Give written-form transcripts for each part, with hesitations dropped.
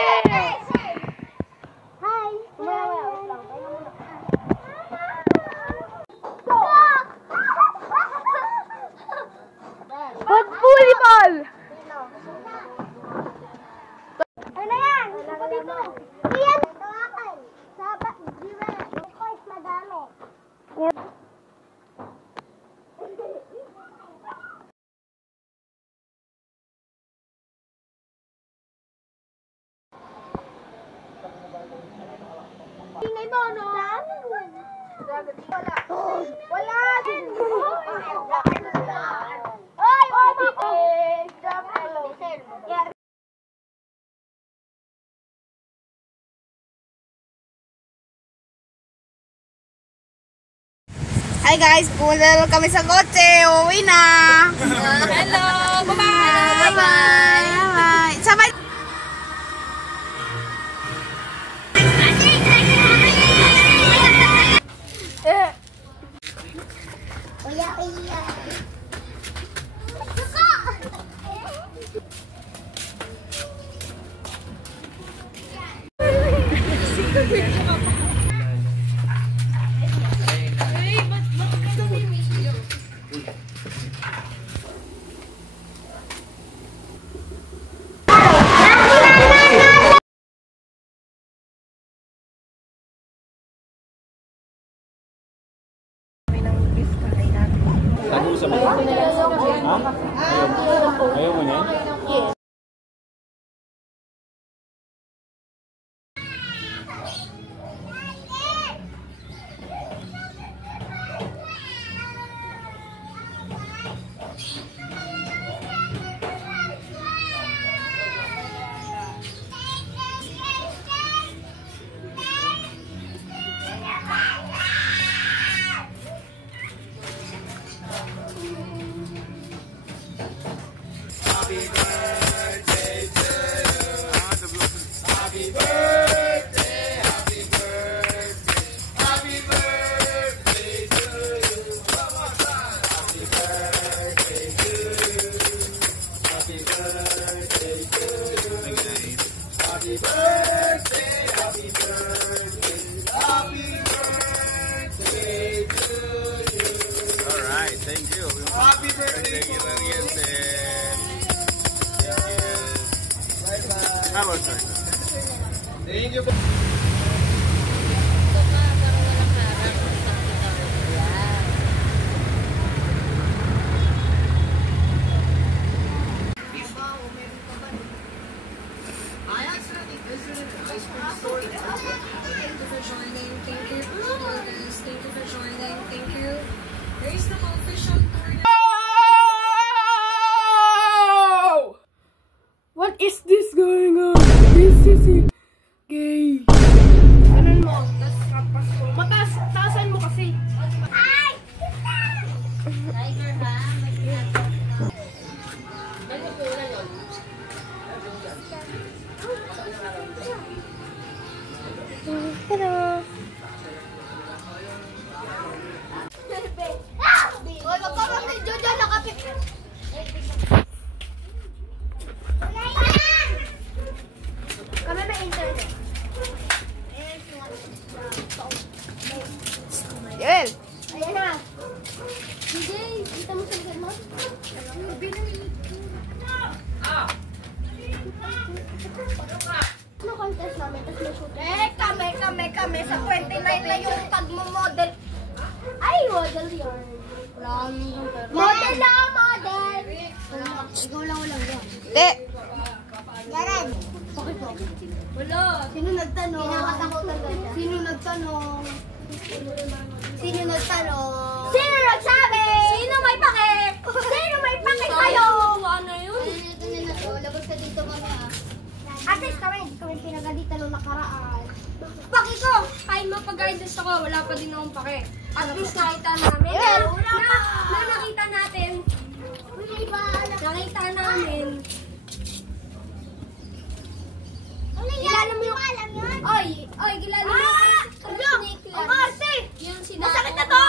Hi! Volleyball! Ano yan? Ako dito. Iyan! Tawakan. Sabat. Diba? Coins madami. Tingay mo, no? Wala. Wala. Ay, mama ko. Hi guys, pumunta kami sa kotse. Uuwi na. Hello. Bye-bye. Bye-bye. Sabay. Ayaw mo niya? Alright, thank you. Happy birthday! Thank you. How about that? Thank you. What is this going on? This is gay. Ganun mo. Mataas. Taasan mo kasi. Ay! Tiger ha? Hello. Hoy, wag ka mag-video dyan. Nakapit. Kami may internet. Joel. Ayan na. Hindi. Kita mo sa mo? Ano contest namin? Tapos may shoot. Kami. Sa 29 na yung pag-model. Ay, model yun. Model na, model. Ikaw lang yan. Te. Yaran. Bakit po? Wala. Sino nagtanong? Sino nagtanong? Sino nagtanong? Sino nagsabi? Sino may pake? Sino may pake sa'yo? Ano yun? Labas ka dito mamaya. Ate, kami pinagalita nung nakaraan. Paki ko! Kahit mapag-guidance ako, wala pa din akong pake. At least nakita namin. Na nakita natin. Nakita namin. Kilala mo yung... Oy, kilala mo yung snake lang. Yung sinabi. Masakit na to!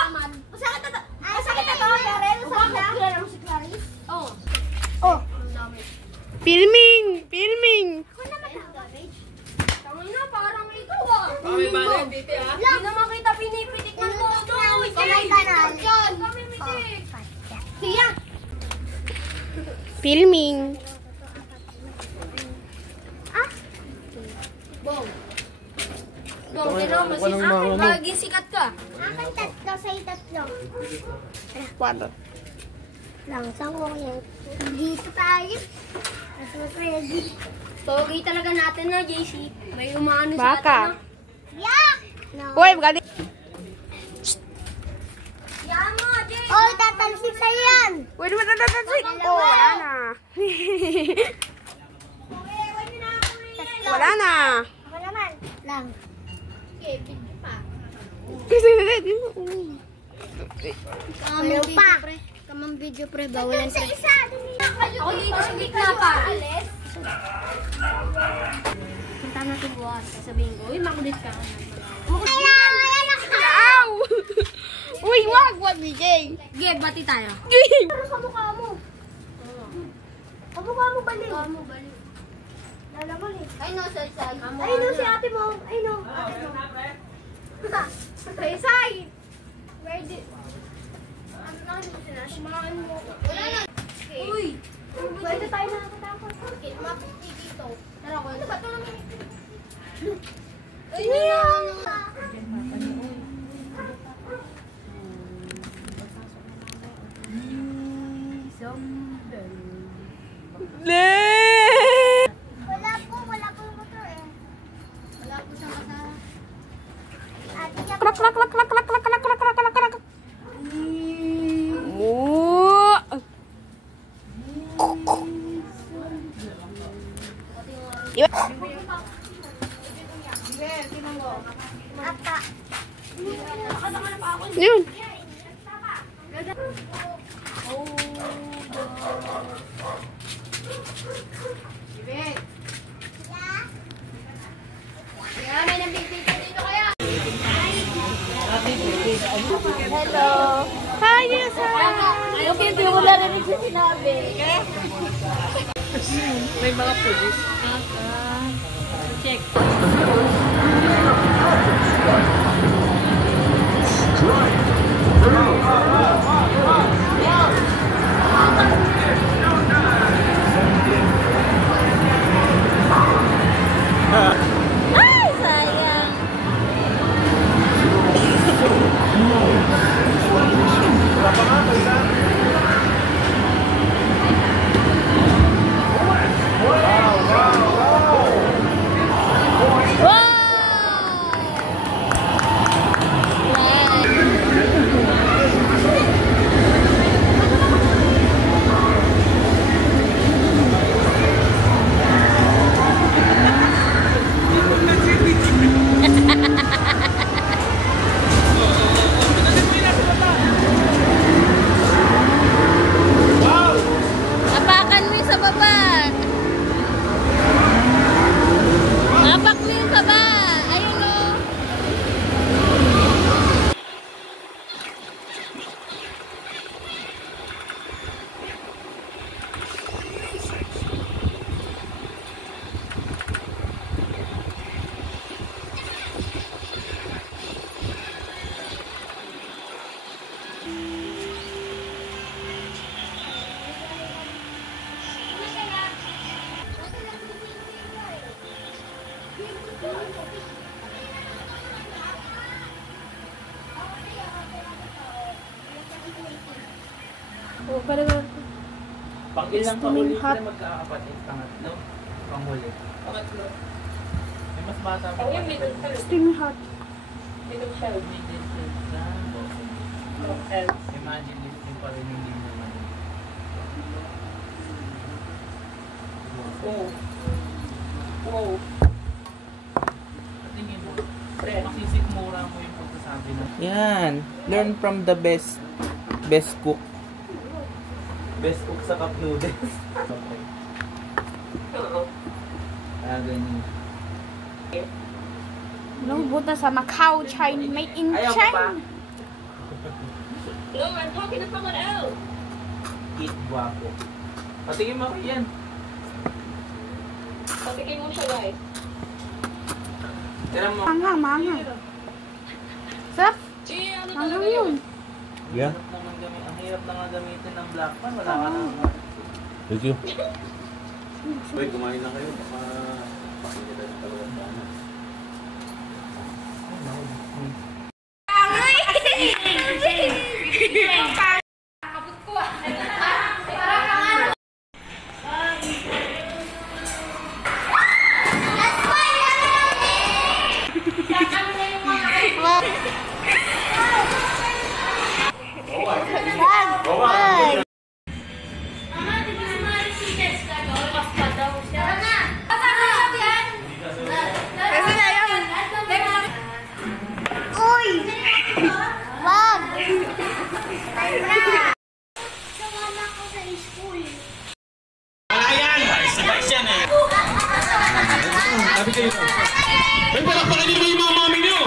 Masakit na to! Masakit na to! Masakit na to! Kilala mo si Clarice? Oo. Filming! Filming! Ako naman. Hindi naman kita pinipitik ng todo. Kamay kanal. Kami pitik. Siya. Filming. Bong. Bong, pero maging sikat ka. Akin tatlo, sa'yo tatlo. Cuatro. Lang, saan ko yan? Dito tayo. Mas ready. Pogi talaga natin na, JC. May umano sa Baka. atin na. Yeah! No. Uy, magkali. Yan mo, JC. Oh, tatalsik sa'yo yan. Uy, di ba tatatasik? Oh, wala na. Tatlo. Wala na. Ako naman. Lang. Okay, video pa. Ano pa? Kamang video pre, bawalan Sa pre. isa. Ako dito sa gitna pa. Punta natin bukas. Sasabihin ko, uy, makulit ka. Ayan, ayan ako. Ow! Uy, wag, DJ. Sige, bati tayo. Pero sa mukha mo. Kamukha mo balik. Kamu, balik. Lalaman eh. Ay, no, say. Ay no, si ate mo. Ay no. Ate mo. Say. Where did... Ano na, hindi ko sinashimaan mo. Wala na. Uy! Pwede tayo nakakatakot. Okay, mapiti dito. Tara ko. Ano ba ito naman? Ay, Wala po yung motor eh. wala po siyang kasama. Ate niya Klak, klak, klak, klak, klak, klak, klak, klak, klak, klak, klak. Moo. ata. Yun. Kaya may nabigpito dito kaya. Hello. Hi, yes, hi. Okay, hindi ko narinig siya sinabi. May mga pulis. Check. Ay, sayang. Apakan mo yung sa baba. Apak mo yung baba. Ayun o. Pang ilang panghuli sila magkakapatid? Pangatlo? Panghuli? Pangatlo. May mas bata pa. Steaming hot. Middle child na. Imagine listening pa rin hindi naman. Wow. Tingin mo. Masisikmura mo yung pagkasabi na. Yan. Learn from the best cook. Best cook sa cup noodles. Ganyan. Buta sa Macau, China, made in Ayaw China. No, I'm talking to someone else. Eat guwapo. Patingin mo yan. Patikin mo siya, guys. Tira mo. Manghang, manghang. Sarap. Hanggang yun. Yeah. Ang hirap na nga gamitin ng black pan. Wala ka na. Thank you. Uy, kumain na kayo. Baka pakinggan na talaga sana. May palakpakan niyo yung mga mami niyo!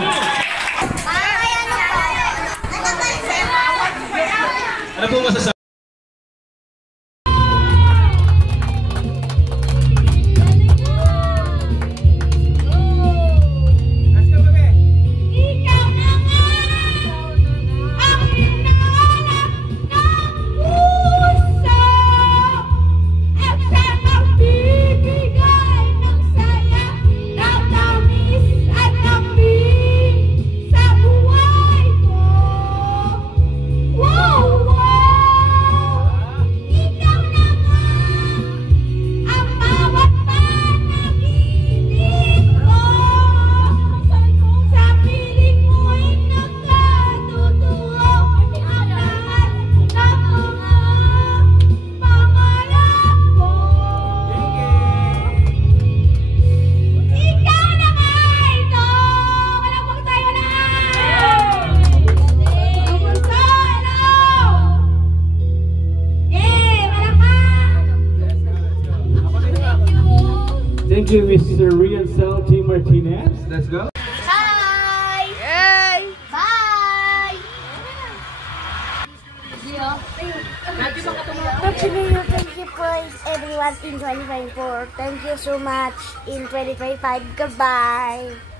Ano po masasabi? Thank you, Mr. Riancel T. Martinez. Let's go. Hi! Yay! Bye! Actually, thank you for everyone in 2024. Thank you so much in 2025. Goodbye.